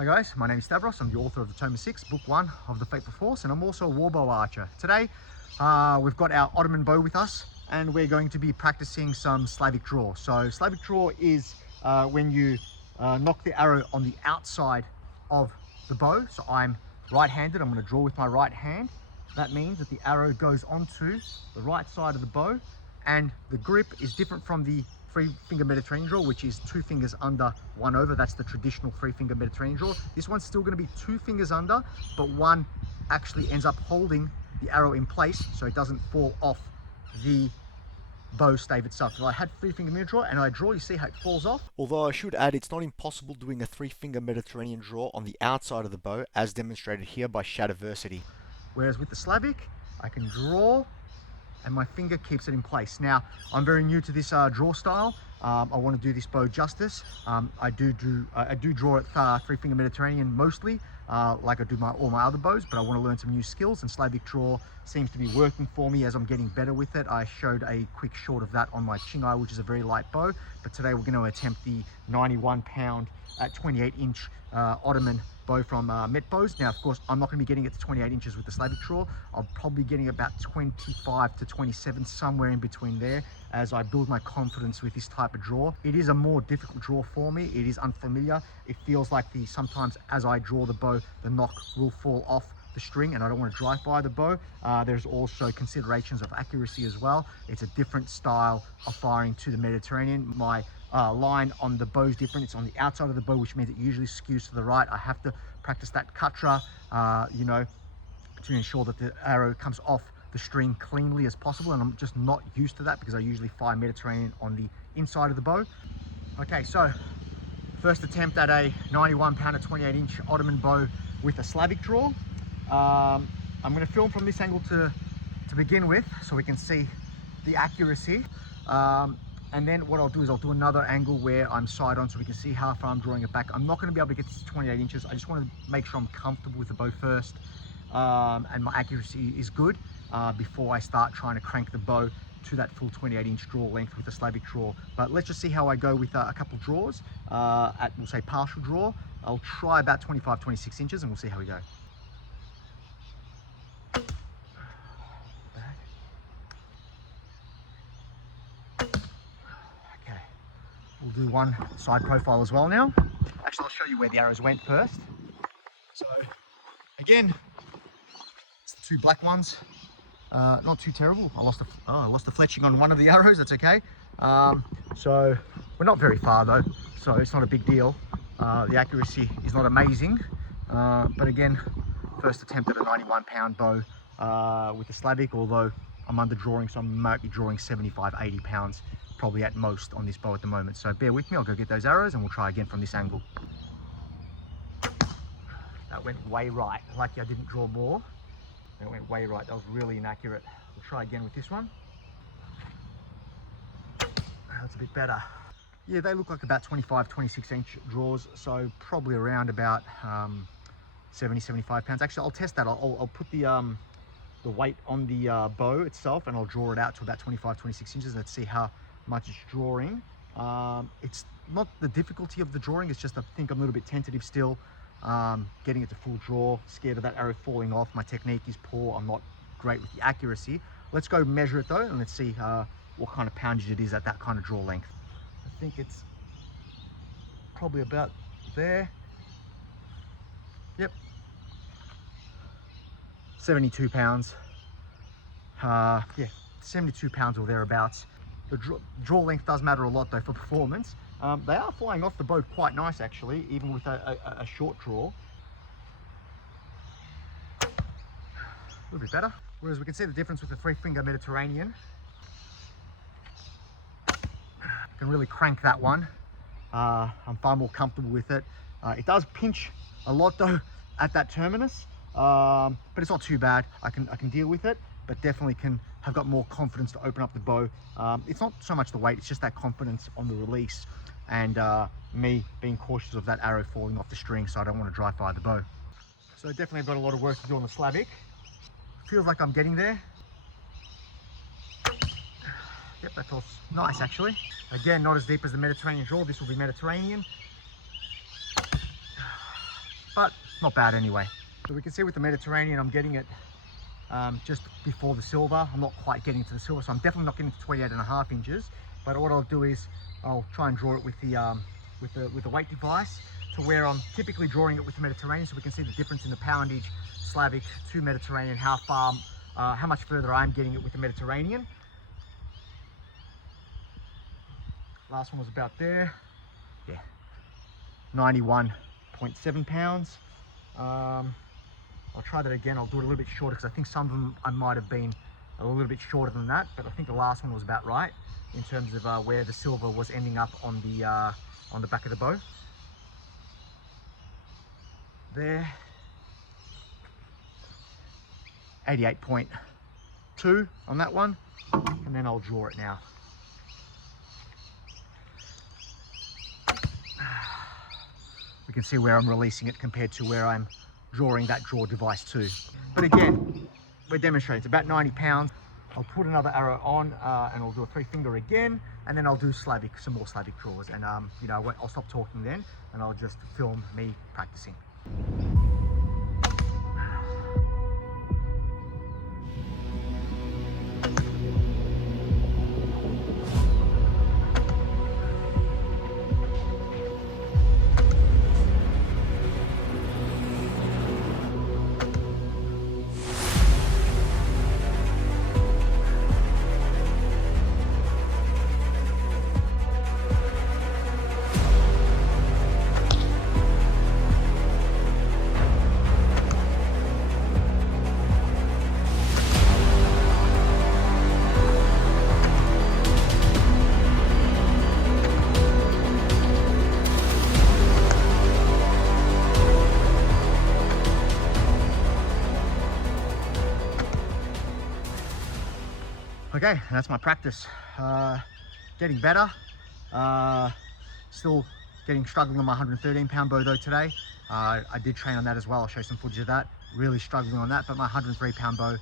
Hi guys, my name is Stavros. I'm the author of the Tome Syyx, book 1 of the Fateful Force, and I'm also a warbow archer. Today, we've got our Ottoman bow with us, and we're going to be practicing some Slavic Draw. So Slavic Draw is when you knock the arrow on the outside of the bow. So I'm right-handed, I'm going to draw with my right hand. That means that the arrow goes onto the right side of the bow, and the grip is different from the 3-finger Mediterranean draw, which is 2 fingers under, 1 over. That's the traditional 3-finger Mediterranean draw. This one's still going to be 2 fingers under, but one actually ends up holding the arrow in place so it doesn't fall off the bow stave itself. If I had 3-finger Mediterranean draw and I draw, you see how it falls off? Although I should add, it's not impossible doing a 3-finger Mediterranean draw on the outside of the bow, as demonstrated here by Shadiversity. Whereas with the Slavic, I can draw and my finger keeps it in place. Now, I'm very new to this draw style. I want to do this bow justice. I do draw it 3-finger Mediterranean mostly, like I do all my other bows, but I want to learn some new skills, and Slavic Draw seems to be working for me as I'm getting better with it. I showed a quick shot of that on my Chingai, which is a very light bow, but today we're going to attempt the 91-pound at 28-inch Ottoman bow from Metbows. Now, of course, I'm not going to be getting it to 28 inches with the Slavic Draw. I'll probably be getting about 25 to 27, somewhere in between there, as I build my confidence with this type of draw. It is a more difficult draw for me. It is unfamiliar. It feels like sometimes as I draw the bow, the knock will fall off the string, and I don't want to dry fire the bow. There's also considerations of accuracy as well. It's a different style of firing to the Mediterranean. My line on the bow is different. It's on the outside of the bow, which means it usually skews to the right. I have to practice that katra, you know, to ensure that the arrow comes off the string cleanly as possible, and I'm just not used to that because I usually fire Mediterranean on the inside of the bow. Okay, so first attempt at a 91-pound at 28-inch Ottoman bow with a Slavic Draw. I'm going to film from this angle to begin with, so we can see the accuracy. And then what I'll do is I'll do another angle where I'm side on so we can see how far I'm drawing it back. I'm not going to be able to get to 28 inches. I just want to make sure I'm comfortable with the bow first, and my accuracy is good before I start trying to crank the bow to that full 28-inch draw length with the Slavic Draw. But let's just see how I go with a couple draws at, we'll say, partial draw. I'll try about 25, 26 inches and we'll see how we go. We'll do one side profile as well now. Actually, I'll show you where the arrows went first. So, again, it's the 2 black ones. Not too terrible. I lost the fletching on one of the arrows. That's okay. So, we're not very far though, so it's not a big deal. The accuracy is not amazing, but again, first attempt at a 91-pound bow with the Slavic, although I'm under drawing, so I might be drawing 75, 80 pounds. Probably at most on this bow at the moment, so bear with me. I'll go get those arrows and we'll try again from this angle. That went way right. Lucky I didn't draw more. That went way right. That was really inaccurate. We'll try again with this one. That's a bit better. Yeah, they look like about 25, 26-inch draws, so probably around about 70, 75 pounds. Actually, I'll test that. I'll put the weight on the bow itself and I'll draw it out to about 25, 26 inches. Let's see how much it's drawing. It's not the difficulty of the drawing, it's just I think I'm a little bit tentative still, getting it to full draw, scared of that arrow falling off. My technique is poor, I'm not great with the accuracy. Let's go measure it though, and let's see what kind of poundage it is at that kind of draw length. I think it's probably about there. Yep, 72 pounds. Yeah, 72 pounds or thereabouts. The draw length does matter a lot though for performance. They are flying off the bow quite nice actually, even with a short draw. A little bit better. Whereas we can see the difference with the 3-finger Mediterranean. Can really crank that one. I'm far more comfortable with it. It does pinch a lot though at that terminus, but it's not too bad. I can deal with it, but definitely have got more confidence to open up the bow. It's not so much the weight, it's just that confidence on the release, and me being cautious of that arrow falling off the string, so I don't want to dry fire the bow. So definitely I've got a lot of work to do on the Slavic. Feels like I'm getting there. Yep, that feels nice actually. Again, not as deep as the Mediterranean draw. This will be Mediterranean. but not bad anyway. So we can see with the Mediterranean, I'm getting it just before the silver. I'm not quite getting to the silver, so I'm definitely not getting to 28.5 inches. But what I'll do is I'll try and draw it with the weight device to where I'm typically drawing it with the Mediterranean, so we can see the difference in the poundage Slavic to Mediterranean, how much further I'm getting it with the Mediterranean. Last one was about there. Yeah, 91.7 pounds. I'll try that again. I'll do it a little bit shorter because I think some of them I might have been a little bit shorter than that, but I think the last one was about right in terms of where the silver was ending up on the back of the bow. There, 88.2 on that one, and then I'll draw it now. We can see where I'm releasing it compared to where I'm drawing that draw device to. But again, we're demonstrating it's about 90 pounds. I'll put another arrow on and I'll do a 3-finger again, and then I'll do some more Slavic draws, and you know, I'll stop talking then and I'll just film me practicing. Okay, that's my practice. Getting better. Still struggling on my 113-pound bow though today. I did train on that as well. I'll show some footage of that. Really struggling on that, but my 103-pound bow,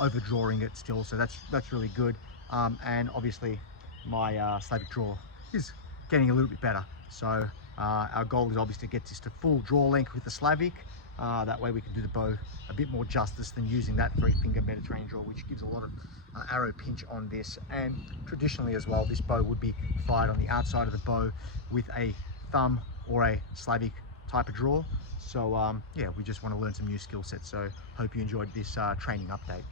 overdrawing it still, so that's really good. And obviously my Slavic draw is getting a little bit better. So our goal is obviously to get this to full draw length with the Slavic. That way we can do the bow a bit more justice than using that 3-finger Mediterranean draw, which gives a lot of arrow pinch on this. And traditionally as well, this bow would be fired on the outside of the bow with a thumb or a Slavic type of draw. So yeah, we just want to learn some new skill sets. So hope you enjoyed this training update.